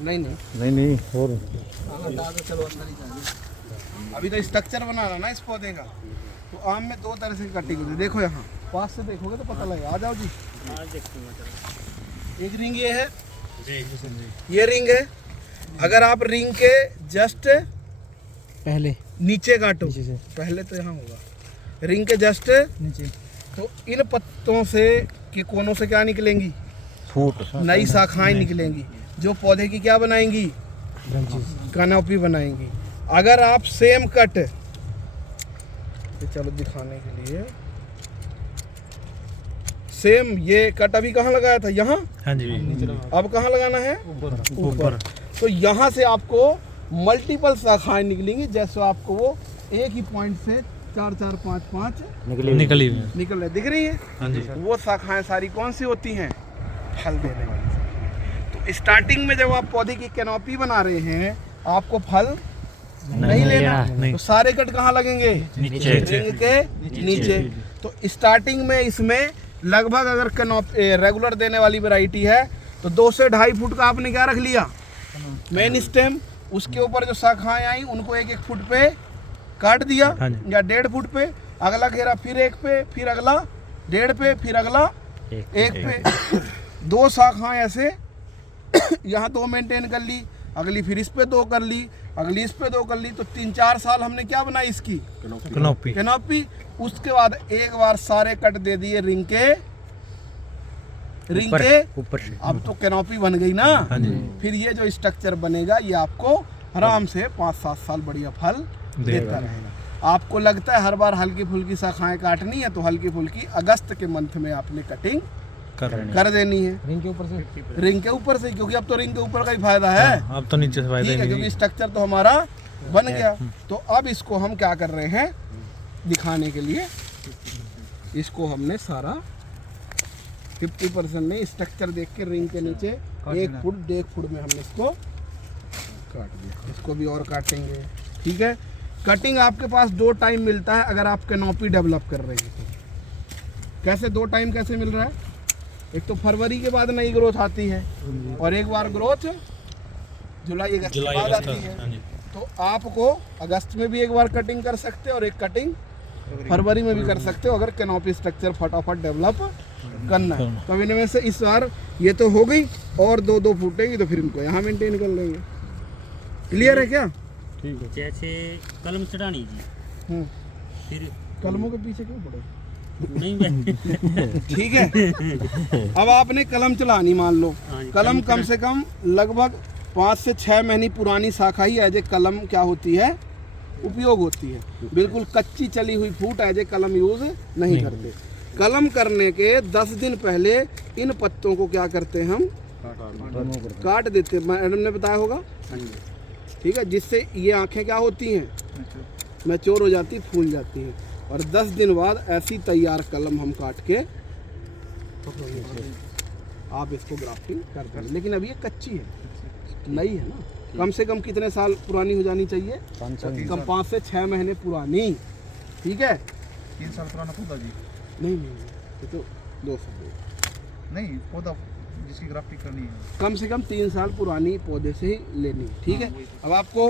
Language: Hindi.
नहीं और चलो अंदर ही जाइए। अभी तो स्ट्रक्चर बना रहा ना इस पौधे का। तो आम में दो तरह से कटिंग होती है। देखो यहाँ पास से देखोगे तो पता लगेगा। आ जाओ जी। एक रिंग ये है जी, ये रिंग है। अगर आप रिंग के जस्ट पहले नीचे काटो, नीचे से। पहले तो यहाँ होगा रिंग के जस्ट नीचे तो इन पत्तों से के कोनों से क्या निकलेंगी? फूट नई शाखाएं निकलेंगी जो पौधे की क्या बनाएंगी? कैनोपी बनाएंगी। अगर आप सेम कट, चलो दिखाने के लिए, सेम ये कट अभी कहाँ लगाया था? यहाँ। हाँ जी। अब कहाँ लगाना है? ऊपर। तो यहाँ से आपको मल्टीपल शाखाएं निकलेंगी। जैसे आपको वो एक ही पॉइंट से 4 4 5 5 निकली निकल रहे दिख रही है। हाँ जी। वो शाखाएं सारी कौन सी होती हैं? फल देने वाली। तो स्टार्टिंग में जब आप पौधे की कैनोपी बना रहे हैं आपको फल नहीं लेना। तो सारे कट कहाँ लगेंगे? नीचे। रिंग के नीचे। तो स्टार्टिंग में इसमें लगभग अगर रेगुलर देने वाली वैरायटी है तो 2 से 2.5 फुट का आपने क्या रख लिया? Main stem. उसके ऊपर जो शाखाएं आई उनको 1 1 फुट पे काट दिया हाँ जी। या 1.5 फुट पे। अगला घेरा फिर 1 पे, फिर अगला 1.5 पे, फिर अगला 1 पे। 2 शाखाएं ऐसे यहाँ 2 मेंटेन कर ली, अगली फिर इस पे 2 कर ली, अगली इस पे 2 कर ली। तो 3 4 साल हमने क्या बनाई इसकी? कैनोपी। उसके बाद एक बार सारे कट दे दिए रिंग के ऊपर से। अब तो कैनोपी बन गई ना। हाँ जी। फिर ये जो स्ट्रक्चर बनेगा ये आपको आराम से 5 7 साल बढ़िया फल देता रहेगा। आपको लगता है हर बार हल्की फुल्की शाखाएं काटनी है तो हल्की फुल्की अगस्त के मंथ में आपने कटिंग कर देनी है रिंग के ऊपर से। रिंग के ऊपर से, क्योंकि अब तो रिंग के ऊपर का ही फायदा है। अब तो नीचे से फायदा ठीक है, क्योंकि स्ट्रक्चर तो हमारा बन गया। तो अब इसको हम क्या कर रहे हैं दिखाने के लिए, इसको हमने सारा 50% नहीं स्ट्रक्चर देख के रिंग के नीचे 1 फुट 1.5 फुट में हमने इसको काट दिया। इसको भी और काटेंगे। ठीक है। कटिंग आपके पास 2 टाइम मिलता है अगर आप कैनोपी डेवलप कर रहे हैं तो। कैसे 2 टाइम कैसे मिल रहा है? एक तो फरवरी के बाद नई ग्रोथ आती है और एक बार ग्रोथ जुलाई अगस्त के बाद आती है। तो आपको अगस्त में भी एक बार कटिंग कर सकते हो और एक कटिंग फरवरी में भी कर सकते हो अगर कैनोपी स्ट्रक्चर फटाफट डेवलप करना है। तो इनमें से इस बार ये तो हो गई और 2 फूटेंगी तो फिर इनको यहाँ मेंटेन कर लेंगे। क्लियर है क्या? ठीक है। जैसे कलम चढ़ानी जी, फिर कलमों के पीछे क्यों पड़े? नहीं ठीक है। अब आपने कलम चलानी, मान लो कलम कम से कम लगभग 5 से 6 महीने पुरानी शाखा ही एज ए कलम क्या होती है? उपयोग होती है। बिल्कुल कच्ची चली हुई फूट एज ए कलम यूज नहीं करते। कलम करने के 10 दिन पहले इन पत्तों को क्या करते हैं हम? काट देते। मैडम ने बताया होगा। ठीक है, जिससे ये आंखें क्या होती हैं? मैच्योर हो जाती, फूल जाती हैं। और 10 दिन बाद ऐसी तैयार कलम हम काट के आप इसको ग्राफ्टिंग करते हैं। लेकिन अभी ये कच्ची है, नई है ना। कम से कम कितने साल पुरानी हो जानी चाहिए? कम 5 से 6 महीने पुरानी। ठीक है। 3 साल पुराना पौधा जी? नहीं, ये तो 2 साल नहीं, पौधा जिसकी ग्राफ्टिंग करनी है कम से कम 3 साल पुरानी पौधे से ही लेनी। ठीक है। अब आपको